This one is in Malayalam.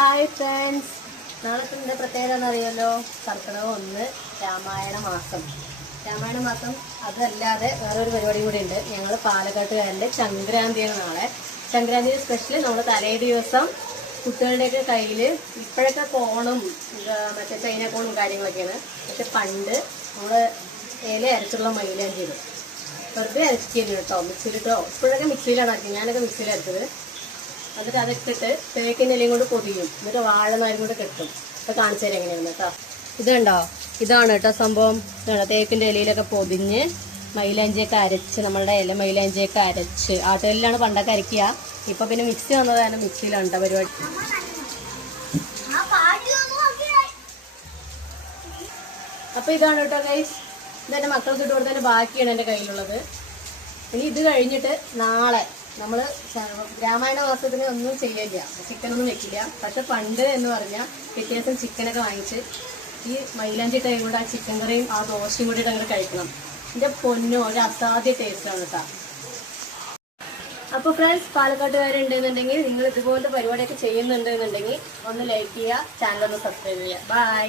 ഹായ് ഫ്രണ്ട്സ്, നാളെ എന്താ പ്രത്യേകത എന്നറിയാലോ? കർക്കിടക 1 രാമായണ മാസം. അതല്ലാതെ വേറൊരു പരിപാടി കൂടി ഉണ്ട്. ഞങ്ങൾ പാലക്കാട്ടുകാരൻ്റെ സംക്രാന്തിയാണ് നാളെ. സംക്രാന്തി സ്പെഷ്യൽ നമ്മൾ തലേ ദിവസം കുട്ടികളുടെയൊക്കെ കയ്യിൽ ഇപ്പോഴൊക്കെ കോണും മറ്റേ ചൈന കോണും കാര്യങ്ങളൊക്കെയാണ്. പക്ഷെ പണ്ട് നമ്മൾ ഇല അരച്ചുള്ള മൈലാഞ്ചി ഇടും. വെറുതെ അരച്ചിരുന്നു കേട്ടോ, മിക്സിയിലിട്ടോ. ഇപ്പോഴൊക്കെ മിക്സിയിലാണ് അരക്കുന്നത്, ഞാനൊക്കെ മിക്സിയിൽ അരച്ചത്. എന്നിട്ട് അതിട്ടിട്ട് തേക്കിൻ്റെ ഇലയും കൊണ്ട് പൊതിയും, എന്നിട്ട് വാഴനാരും കൊണ്ട് കെട്ടും. ഇപ്പം കാണിച്ചു തരാം എങ്ങനെയാണ് കേട്ടോ. ഇതുണ്ടോ, ഇതാണ് കേട്ടോ സംഭവം. ഇതാണ് തേക്കിൻ്റെ ഇലയിലൊക്കെ പൊതിഞ്ഞ് മൈലാഞ്ചിയൊക്കെ അരച്ച്, നമ്മളുടെ ഇല മൈലാഞ്ചിയൊക്കെ അരച്ച് ആട്ടുകല്ലിലാണ് പണ്ടൊക്കെ അരയ്ക്കുക. ഇപ്പം പിന്നെ മിക്സി വന്നത് കാരണം മിക്സിയിലാണ് കേട്ടോ പരിപാടി. അപ്പം ഇതാണ് കേട്ടോ ഗൈസ്, ഇതെൻ്റെ മക്കൾക്ക് ഇട്ട് കൊടുത്തതിൻ്റെ ബാക്കിയാണ് എൻ്റെ കയ്യിലുള്ളത്. ഇനി ഇത് കഴിഞ്ഞിട്ട് നാളെ നമ്മൾ രാമായണ മാസത്തിന് ഒന്നും ചെയ്യില്ല, ചിക്കനൊന്നും വെക്കില്ല. പക്ഷെ പണ്ട് എന്ന് പറഞ്ഞാൽ പിറ്റേ ദിവസം ചിക്കനൊക്കെ വാങ്ങിച്ച് ഈ മൈലാഞ്ചി ടൈം കൊണ്ട് ആ ചിക്കൻ കറിയും ആ ദോശയും കൂടിയിട്ട് അങ്ങനെ കഴിക്കണം. എൻ്റെ പൊന്നോ, ഒരു അസാധ്യ ടേസ്റ്റാണ് കേട്ടോ. അപ്പോൾ ഫ്രണ്ട്സ്, പാലക്കാട്ടുകാരുണ്ടെന്നുണ്ടെങ്കിൽ നിങ്ങൾ ഇതുപോലത്തെ പരിപാടിയൊക്കെ ചെയ്യുന്നുണ്ടെന്നുണ്ടെങ്കിൽ ഒന്ന് ലൈക്ക് ചെയ്യുക, ചാനൽ ഒന്ന് സബ്സ്ക്രൈബ് ചെയ്യുക. ബൈ.